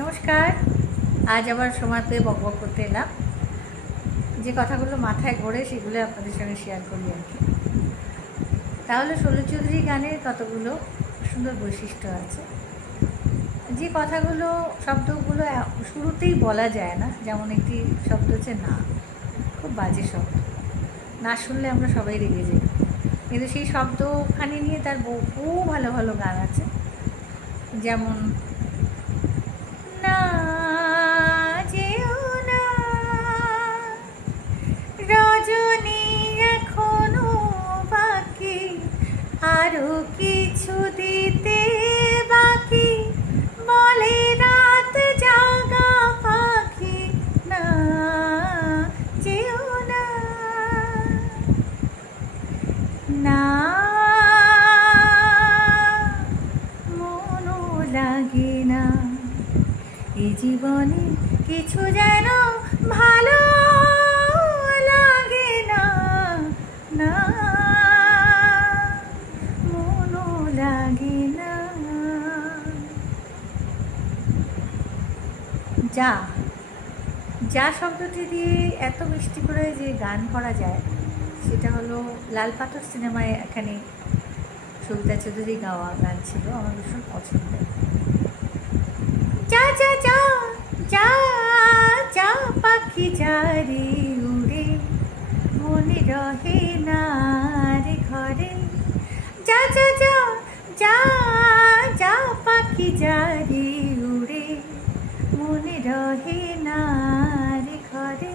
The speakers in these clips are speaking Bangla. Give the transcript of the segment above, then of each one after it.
নমস্কার। আজ আবার সময় পেয়ে বকবক করতে এলাম। যে কথাগুলো মাথায় ঘোরে সেগুলো আপনাদের সঙ্গে শেয়ার করি আর কি। তাহলে ষোলো চৌধুরী গানের কতগুলো সুন্দর বৈশিষ্ট্য আছে, যে কথাগুলো শব্দগুলো শুরুতেই বলা যায় না। যেমন একটি শব্দ হচ্ছে না, খুব বাজে শব্দ, না শুনলে আমরা সবাই রেগে যাই, কিন্তু সেই শব্দখানি নিয়ে তার বহু ভালো ভালো গান আছে। যেমন না যেও না রজনী এখনো বাকি, আরো কিছু দিতে বাকি, বলে রাত জাগা পাখি, না যেও না, না মনও লাগে না, এই জীবনে কিছু যেন ভালো লাগে না, না মনও লাগে না। যা যা শব্দটি দিয়ে এত মিষ্টি করে যে গান করা যায়, সেটা হলো লাল পাথর সিনেমায় এখানে সবিতা চৌধুরী গাওয়া গান ছিল, আমার ভীষণ পছন্দের। যা যা যা যা যা পাখি যা রে উড়ে, মনে রহে না রে ঘরে, যা যা যা যা যা পাখি যা রে উড়ে, মনে রহে না রে ঘরে,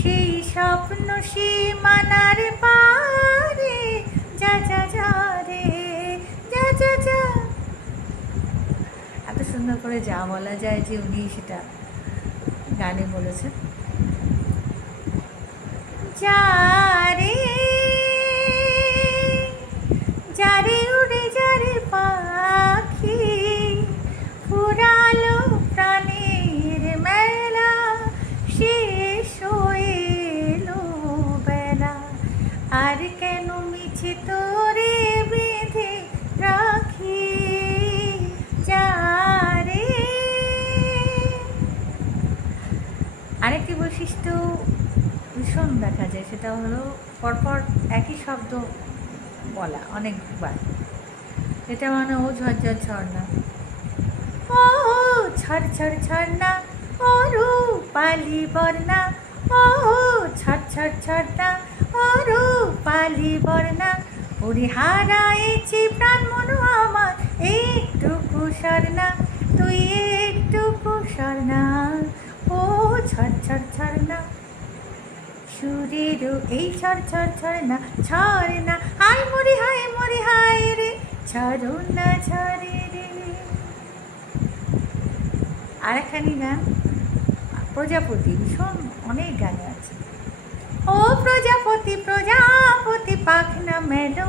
সেই স্বপ্ন সীমানার পারে, যা যা যা রে, যা যা যা। এত সুন্দর করে যা বলা যায় যে উনি সেটা গানে বলেছেন। যা রে যা রে উড়ে যা রে পাখি, ফুরালো প্রাণের মেলা, শেষ হয়ে এলো বেলা, আর কেন মিছে তোরে বেঁধে রাখি, যা রে। আরেকটি বৈশিষ্ট্য ভীষণ দেখা যায়, সেটা হলো পরপর একই শব্দ বলা অনেকবার। এটা মানে ও ঝরঝর ঝর্ণা, ও ছড় ছড় ঝর্ণা, ও রূপালি বর্ণা, ও ছড় ছড় ঝর্ণা, ও রূপালি বর্ণা, ওরে হারাইছি প্রাণ মন আমার একটুকু সরনা, তুই একটুকু সরনা, ও ছড় ছড় ঝর্ণা। সুরেরও এই ছড় ছড় ঝর্ণা ছড়ে না, হায় মরি হায় রে, ছড়ো না ঝরে রে। আর একখানি গান প্রজাপতি, ভীষণ অনেক গানে আছে। ও প্রজাপতি প্রজাপতি পাখনা মেলো,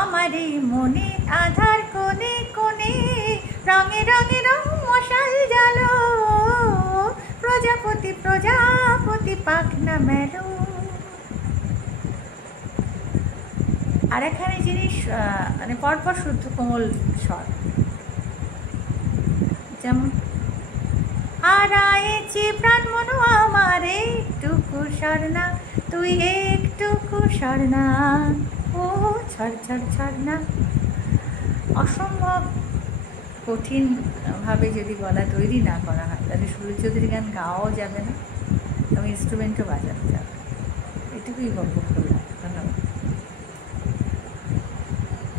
আমার এই মনে আধার কোণে কোণে, রঙে রঙে রং মশাল জ্বালো, প্রজাপতি প্রজাপতি পাখনা মেলো। আর এখানে জিনিস মানে পরপর শুদ্ধ কোমল স্বর, যেমন হারাইছি প্রাণ মন আমার একটুকু সরনা, তুই একটুকু সরনা, ও ছড় ছড় ঝর্ণা। অসম্ভব কঠিনভাবে যদি গলা তৈরি না করা হয়, তাহলে ষোলো চৌধুরী গান গাওয়াও যাবে না এবং ইনস্ট্রুমেন্টও বাজানো যাবে। এটুকুই গল্প করলাম।